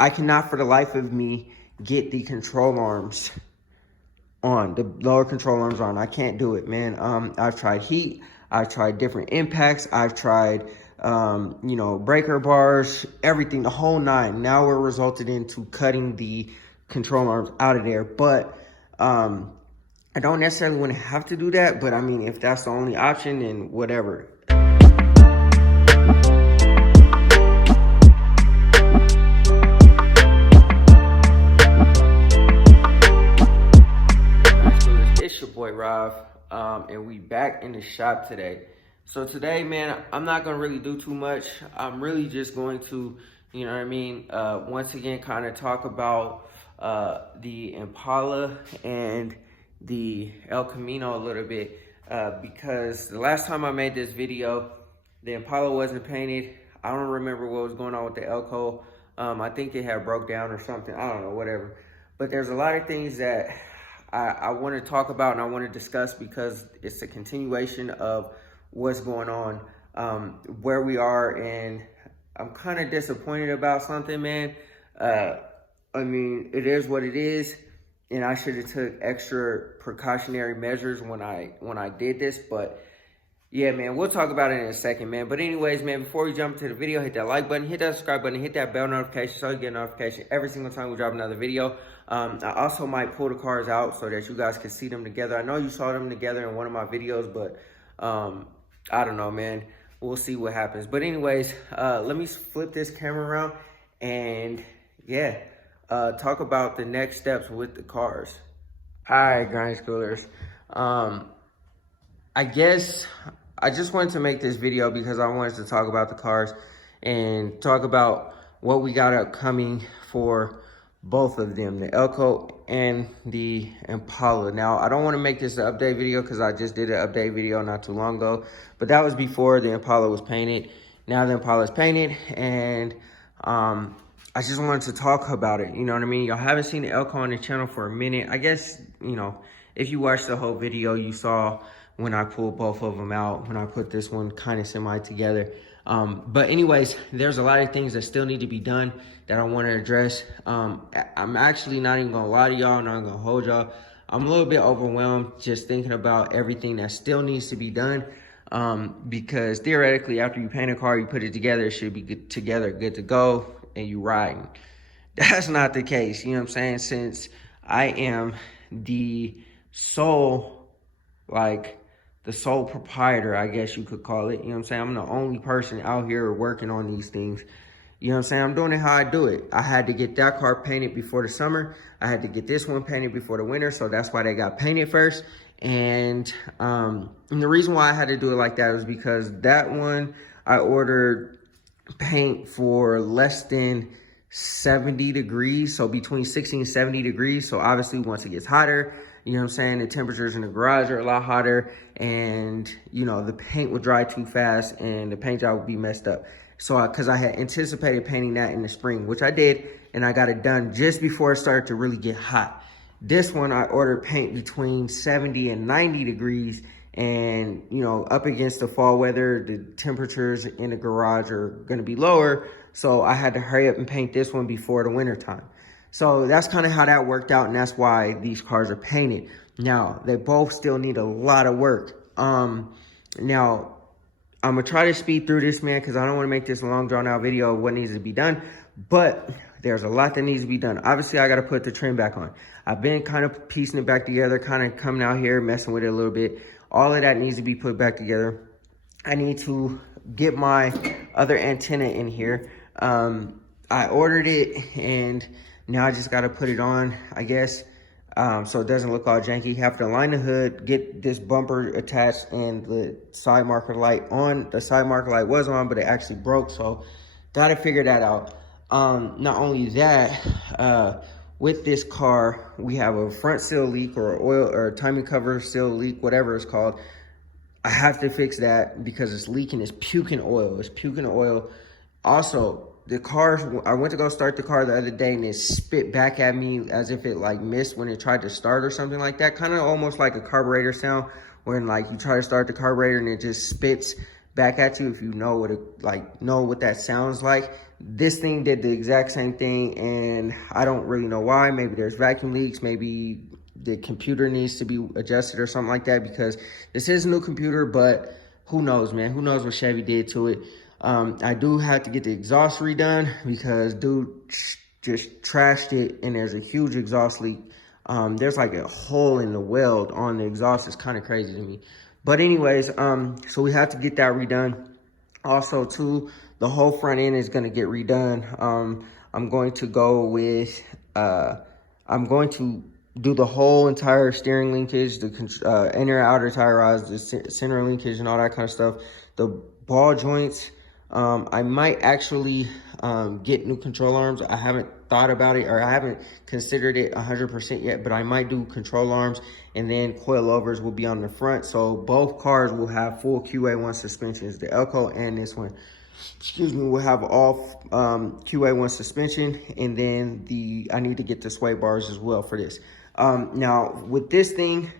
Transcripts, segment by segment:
I cannot for the life of me get the control arms on, the lower control arms on. I can't do it, man. I've tried heat, I've tried different impacts, I've tried, you know, breaker bars, everything, the whole nine. Now we're resulted into cutting the control arms out of there. But I don't necessarily want to have to do that, but I mean, if that's the only option, then whatever. It's your boy Rob, and we back in the shop today. So today, man, I'm not gonna really do too much. I'm really just going to, you know what I mean, once again, kind of talk about the Impala and the El Camino a little bit, because the last time I made this video, the Impala wasn't painted. I don't remember what was going on with the Elco. I think it had broke down or something. I don't know, whatever. But there's a lot of things that I want to talk about and I want to discuss, because it's a continuation of what's going on, where we are, and I'm kind of disappointed about something, man. I mean, it is what it is, and I should have took extra precautionary measures when I did this. But yeah, man, we'll talk about it in a second, man. But anyways, man, before we jump into the video, hit that like button, hit that subscribe button, hit that bell notification so you get a notification every single time we drop another video. I also might pull the cars out so that you guys can see them together. I know you saw them together in one of my videos, but I don't know, man. We'll see what happens. But anyways, let me flip this camera around and yeah, talk about the next steps with the cars. Hi, grind schoolers. I guess I just wanted to make this video because I wanted to talk about the cars and talk about what we got upcoming for both of them, the Elco and the Impala. Now, I don't want to make this an update video because I just did an update video not too long ago, but that was before the Impala was painted. Now the Impala is painted, and I just wanted to talk about it. You know what I mean? Y'all haven't seen the Elco on the channel for a minute. I guess, you know, if you watched the whole video, you saw when I pulled both of them out, when I put this one kind of semi together. But anyways, there's a lot of things that still need to be done that I want to address. I'm actually not even gonna lie to y'all, not gonna hold y'all. I'm a little bit overwhelmed just thinking about everything that still needs to be done. Because theoretically, after you paint a car, you put it together, it should be good to go, and you riding. That's not the case, you know what I'm saying? Since I am the sole, the sole proprietor, I guess you could call it. You know what I'm saying? I'm the only person out here working on these things. You know what I'm saying? I'm doing it how I do it. I had to get that car painted before the summer. I had to get this one painted before the winter. So that's why they got painted first. And the reason why I had to do it like that was because that one, I ordered paint for less than 70 degrees. So between 60 and 70 degrees. So obviously once it gets hotter, you know what I'm saying, the temperatures in the garage are a lot hotter, and, you know, the paint would dry too fast and the paint job would be messed up. So, because I had anticipated painting that in the spring, which I did, and I got it done just before it started to really get hot. This one, I ordered paint between 70 and 90 degrees, and, you know, up against the fall weather, the temperatures in the garage are going to be lower. So I had to hurry up and paint this one before the winter time. So that's kind of how that worked out, and that's why these cars are painted. Now, they both still need a lot of work. Now, I'm going to try to speed through this, man, because I don't want to make this a long, drawn-out video of what needs to be done. But there's a lot that needs to be done. Obviously, I got to put the trim back on. I've been kind of piecing it back together, kind of coming out here, messing with it a little bit. All of that needs to be put back together. I need to get my other antenna in here. I ordered it, and now I just got to put it on, I guess, so it doesn't look all janky. Have to line the hood, get this bumper attached, and the side marker light on. The side marker light was on, but it actually broke, so got to figure that out. Not only that, with this car, we have a front seal leak, or oil or timing cover seal leak, whatever it's called. I have to fix that because it's leaking. It's puking oil. It's puking oil. Also, the car, I went to go start the car the other day, and it spit back at me as if it like missed when it tried to start or something like that. Kind of almost like a carburetor sound, when like you try to start the carburetor and it just spits back at you. If you know what it know what that sounds like, This thing did the exact same thing, and I don't really know why. Maybe there's vacuum leaks, maybe the computer needs to be adjusted or something like that, because this is a new computer, but who knows, man? Who knows what Chevy did to it? I do have to get the exhaust redone because dude just trashed it, and there's a huge exhaust leak. There's like a hole in the weld on the exhaust. It's kind of crazy to me. But anyways, so we have to get that redone. Also, too, the whole front end is going to get redone. I'm going to go with, I'm going to do the whole entire steering linkage, the inner and outer tie rods, the center linkage, and all that kind of stuff. The ball joints, I might actually get new control arms. I haven't thought about it, or I haven't considered it 100% yet, but I might do control arms, and then coilovers will be on the front. So both cars will have full QA1 suspensions. The Elco and this one, excuse me, will have all QA1 suspension, and then I need to get the sway bars as well for this. Now with this thing,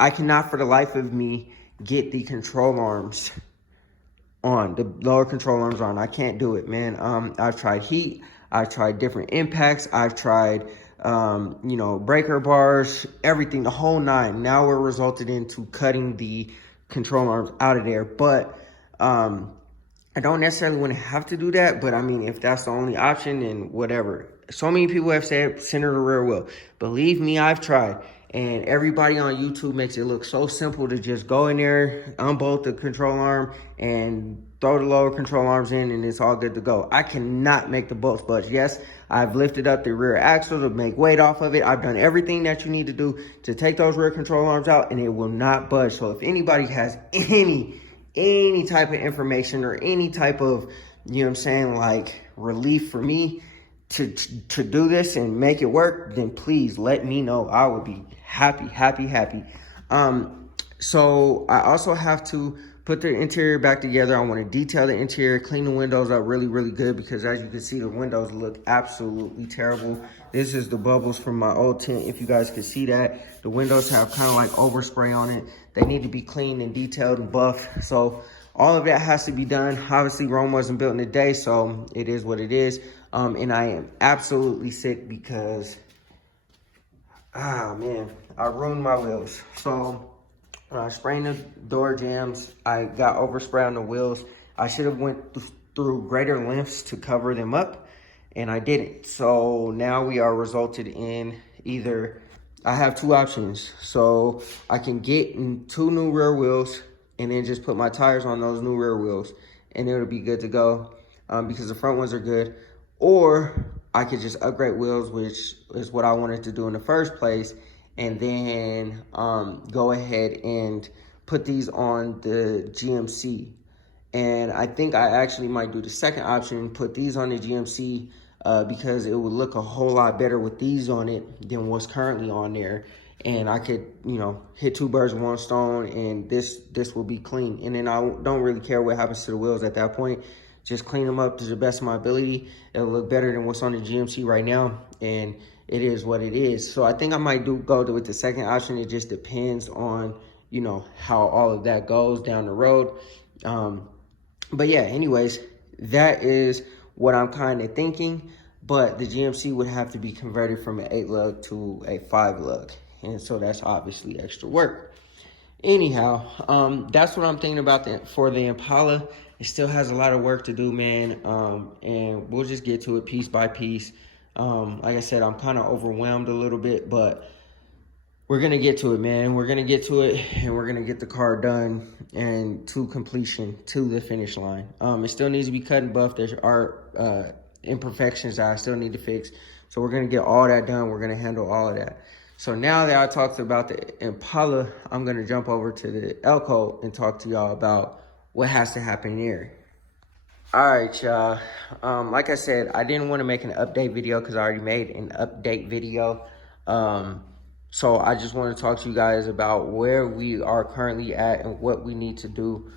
I cannot for the life of me get the control arms on, the lower control arms on. I can't do it, man. I've tried heat, I've tried different impacts, I've tried you know, breaker bars, everything, the whole nine. Now we're resulted into cutting the control arms out of there. But I don't necessarily want to have to do that, but I mean, if that's the only option, then whatever. So many people have said center the rear wheel. Believe me, I've tried. And everybody on YouTube makes it look so simple to just go in there, unbolt the control arm, and throw the lower control arms in, and it's all good to go. I cannot make the bolts budge. Yes, I've lifted up the rear axle to make weight off of it. I've done everything that you need to do to take those rear control arms out, and it will not budge. So if anybody has any type of information or any type of, you know what I'm saying, like relief for me to do this and make it work, then please let me know. I would be happy. So I also have to put the interior back together. I want to detail the interior, clean the windows up really good, because as you can see, the windows look absolutely terrible. This is the bubbles from my old tent, if you guys can see that. The windows have kind of like overspray on it. They need to be cleaned and detailed and buffed. So all of that has to be done. Obviously, Rome wasn't built in a day, so it is what it is. And I am absolutely sick because, man, I ruined my wheels. So when I sprained the door jambs, I got overspray on the wheels. I should have went through greater lengths to cover them up, and I didn't. So now we are resulted in either, I have two options. So I can get 2 new rear wheels and then just put my tires on those new rear wheels, and it'll be good to go, because the front ones are good. Or I could just upgrade wheels, which is what I wanted to do in the first place, and then go ahead and put these on the GMC. And I think I actually might do the second option, put these on the GMC, because it would look a whole lot better with these on it than what's currently on there. And I could, you know, hit 2 birds with 1 stone, and this will be clean. And then I don't really care what happens to the wheels at that point. Just clean them up to the best of my ability. It'll look better than what's on the GMC right now, and it is what it is. So I think I might go with the second option. It just depends on, you know, how all of that goes down the road. But yeah, anyways, that is what I'm kind of thinking. But the GMC would have to be converted from an 8-lug to a 5-lug. And so that's obviously extra work. Anyhow, that's what I'm thinking about for the Impala. It still has a lot of work to do, man. And we'll just get to it piece by piece. Like I said, I'm kind of overwhelmed a little bit, but we're going to get to it, man. We're going to get to it, and we're going to get the car done and to completion, to the finish line. It still needs to be cut and buffed. There are imperfections that I still need to fix. So we're going to get all that done. We're going to handle all of that. So now that I talked about the Impala, I'm going to jump over to the Elco and talk to y'all about what has to happen there. All right, y'all. Like I said, I didn't want to make an update video because I already made an update video. So I just want to talk to you guys about where we are currently at and what we need to do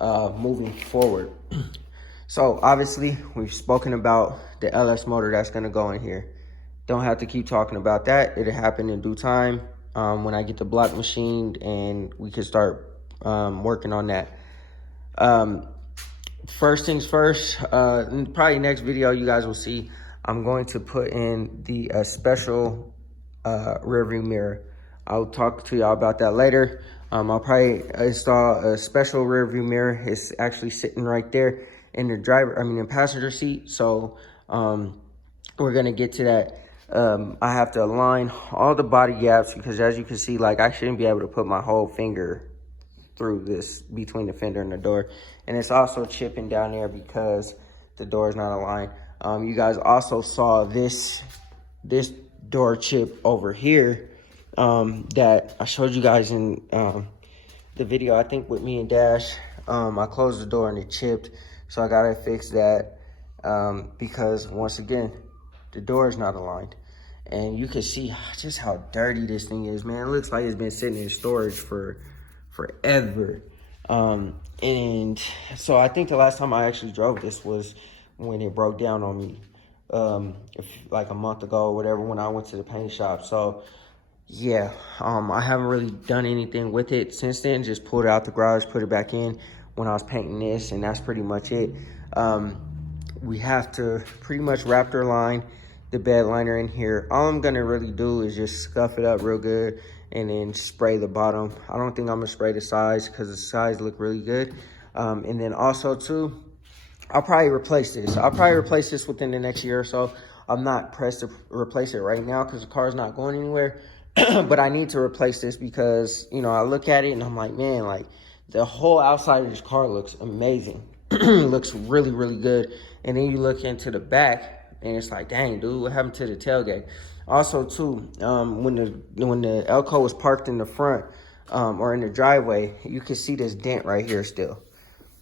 moving forward. So obviously, we've spoken about the LS motor that's going to go in here. Don't have to keep talking about that. It'll happen in due time when I get the block machined, and we can start working on that. first things first, probably next video you guys will see, I'm going to put in the special rear view mirror. I'll talk to y'all about that later. I'll probably install a special rear view mirror. It's actually sitting right there in the passenger seat. So we're gonna get to that. I have to align all the body gaps because as you can see, like I shouldn't be able to put my whole finger through this between the fender and the door. And it's also chipping down there because the door is not aligned. You guys also saw this door chip over here that I showed you guys in the video, I think with me and Dash. I closed the door and it chipped, so I gotta fix that because once again, the door is not aligned. And you can see just how dirty this thing is, man. It looks like it's been sitting in storage for forever. And so I think the last time I actually drove this was when it broke down on me, like a month ago or whatever, when I went to the paint shop. So yeah, I haven't really done anything with it since then. Just pulled it out the garage, put it back in when I was painting this, and that's pretty much it. We have to pretty much Raptor line the bed liner in here. All I'm gonna really do is just scuff it up real good and then spray the bottom. I don't think I'm gonna spray the sides because the sides look really good. And then also too, I'll probably replace this. I'll probably replace this within the next year or so. I'm not pressed to replace it right now because the car's not going anywhere. But I need to replace this because, you know, I look at it and I'm like, man, like the whole outside of this car looks amazing. Looks really, really good. And then you look into the back and it's like, dang, dude, what happened to the tailgate? Also, too, when the Elco was parked in the front or in the driveway, you can see this dent right here still.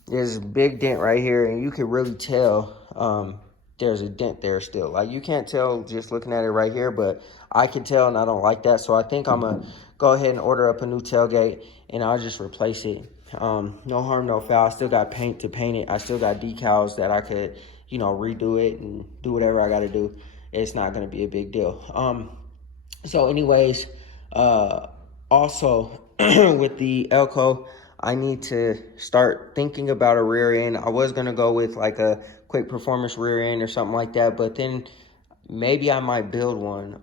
There's a big dent right here, and you can really tell there's a dent there still. Like, you can't tell just looking at it right here, but I can tell, and I don't like that. So I think I'm going to go ahead and order up a new tailgate, and I'll just replace it. No harm, no foul. I still got paint to paint it. I still got decals that I could, you know, redo it and do whatever I got to do. It's not going to be a big deal. So anyways, also with the Elco, I need to start thinking about a rear end. I was going to go with like a quick performance rear end or something like that, but then maybe I might build one.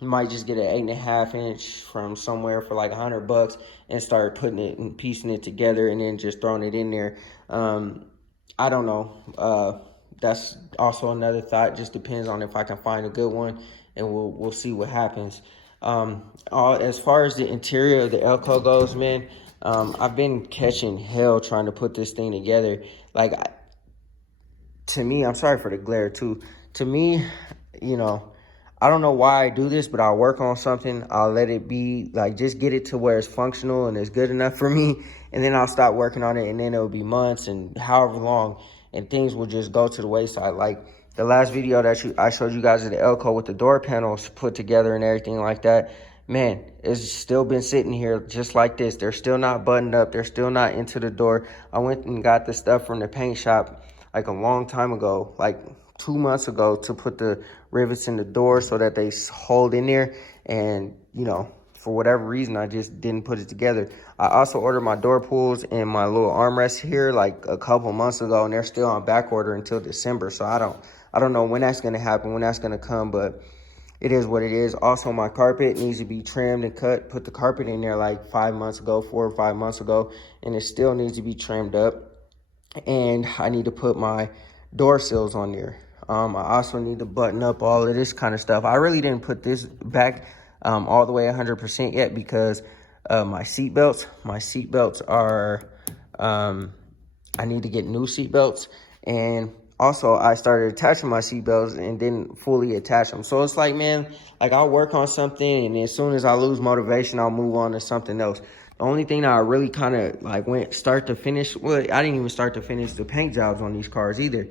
Might just get an 8.5 inch from somewhere for like $100 and start putting it and piecing it together and then just throwing it in there. I don't know. That's also another thought. Just depends on if I can find a good one, and we'll see what happens. As far as the interior of the Elco goes, man, I've been catching hell trying to put this thing together. Like, to me, I'm sorry for the glare too. To me, you know, I don't know why I do this, but I'll work on something. I'll let it be, like, just get it to where it's functional and it's good enough for me. And then I'll stop working on it, and then it'll be months and however long, and things will just go to the wayside. Like the last video that I showed you guys of the Elco with the door panels put together and everything like that, man, it's still been sitting here just like this. They're still not buttoned up. They're still not into the door. I went and got the stuff from the paint shop like a long time ago, like 2 months ago, to put the rivets in the door so that they hold in there. And, you know, for whatever reason, I just didn't put it together. I also ordered my door pulls and my little armrest here like a couple months ago, and they're still on back order until December. So I don't know when that's going to happen, when that's going to come, but it is what it is. Also, my carpet needs to be trimmed and cut. Put the carpet in there like 4 or 5 months ago, and it still needs to be trimmed up. And I need to put my door sills on there. I also need to button up all of this kind of stuff. I really didn't put this back all the way 100% yet because my seat belts are, I need to get new seat belts. And also I started attaching my seat belts and didn't fully attach them. So it's like, man, like I'll work on something, and as soon as I lose motivation, I'll move on to something else. The only thing that I really kind of like went start to finish, well, I didn't even start to finish the paint jobs on these cars either.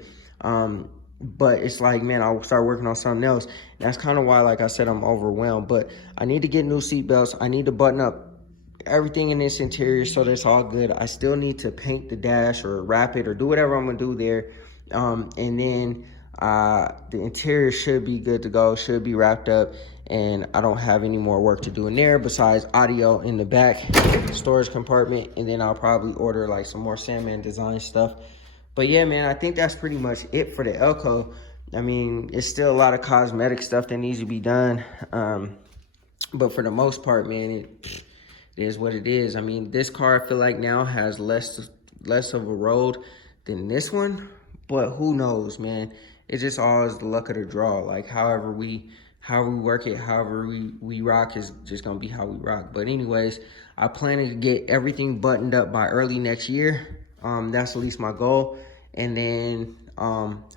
But it's like, man, I'll start working on something else. And that's kind of why, like I said, I'm overwhelmed. But I need to get new seat belts. I need to button up everything in this interior so that's all good. I still need to paint the dash or wrap it or do whatever I'm gonna do there. And then the interior should be good to go, should be wrapped up, and I don't have any more work to do in there besides audio in the back storage compartment. And then I'll probably order like some more Sandman design stuff. But yeah, man, I think that's pretty much it for the Elko. I mean, it's still a lot of cosmetic stuff that needs to be done. But for the most part, man, it is what it is. I mean, this car I feel like now has less of a road than this one, but who knows, man? It's just always the luck of the draw. Like however we work it, however we rock is just gonna be how we rock. But anyways, I plan to get everything buttoned up by early next year. That's at least my goal. And then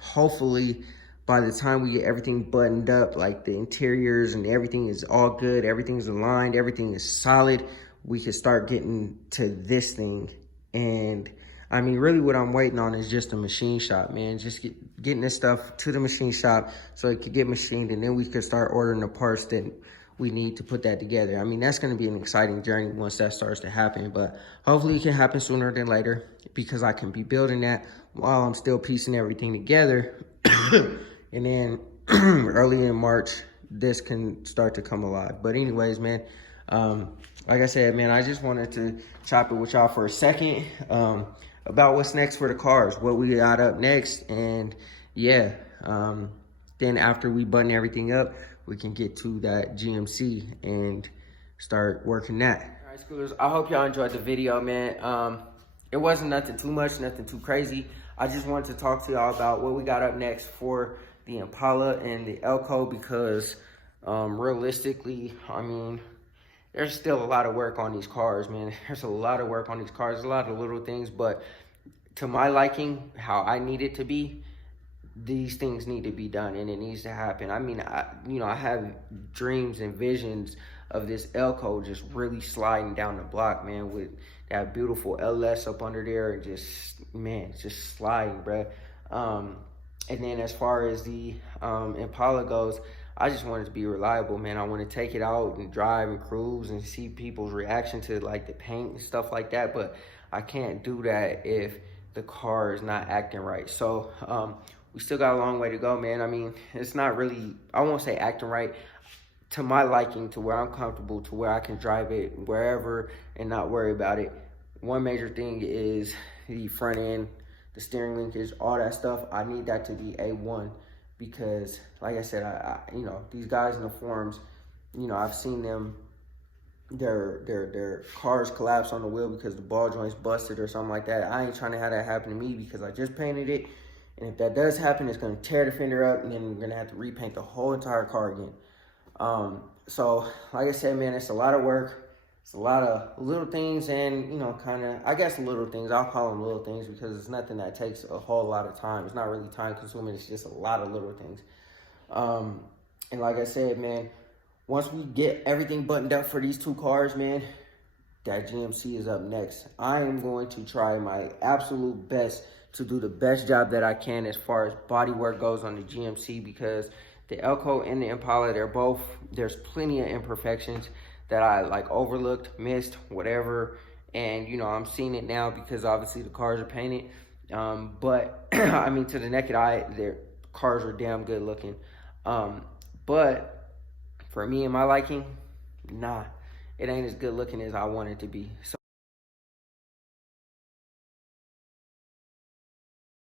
hopefully by the time we get everything buttoned up, like the interiors and everything is all good, everything's aligned, everything is solid, we can start getting to this thing. And I mean, really what I'm waiting on is just a machine shop, man. Just getting this stuff to the machine shop so it could get machined, and then we could start ordering the parts that we need to put that together. I mean, that's going to be an exciting journey once that starts to happen, but hopefully it can happen sooner than later because I can be building that while I'm still piecing everything together. And then early in March, this can start to come alive. But anyways, man, like I said, man, I just wanted to chop it with y'all for a second about what's next for the cars, what we got up next. And yeah, then after we button everything up, we can get to that GMC and start working that. All right, Schoolers, I hope y'all enjoyed the video, man. It wasn't nothing too much, nothing too crazy. I just wanted to talk to y'all about what we got up next for the Impala and the Elko because realistically, I mean, there's still a lot of work on these cars, man. There's a lot of work on these cars, a lot of little things, but to my liking, how I need it to be, these things need to be done and it needs to happen. I mean, I have dreams and visions of this Elko just really sliding down the block, man, with that beautiful LS up under there and just, man, just sliding, bruh. And then as far as the Impala goes, I just want it to be reliable, man. I want to take it out and drive and cruise and see people's reaction to like the paint and stuff like that, but I can't do that if the car is not acting right. So we still got a long way to go, man. I mean, it's not really, I won't say acting right, to my liking, to where I'm comfortable, to where I can drive it wherever and not worry about it. One major thing is the front end, the steering linkage, all that stuff. I need that to be A1 because, like I said, I these guys in the forums, I've seen them, their cars collapse on the wheel because the ball joint's busted or something like that. I ain't trying to have that happen to me because I just painted it. And if that does happen, it's going to tear the fender up and then we're going to have to repaint the whole entire car again. So like I said, man, it's a lot of work. It's a lot of little things and, kind of, I guess little things. I'll call them little things because it's nothing that takes a whole lot of time. It's not really time consuming. It's just a lot of little things. And like I said, man, once we get everything buttoned up for these two cars, man, that GMC is up next. I am going to try my absolute best to do the best job that I can as far as body work goes on the GMC because the Elko and the Impala, there's plenty of imperfections that I like overlooked, missed, whatever. And, I'm seeing it now because obviously the cars are painted. But I mean, to the naked eye, their cars are damn good looking. But for me and my liking, nah, it ain't as good looking as I want it to be. So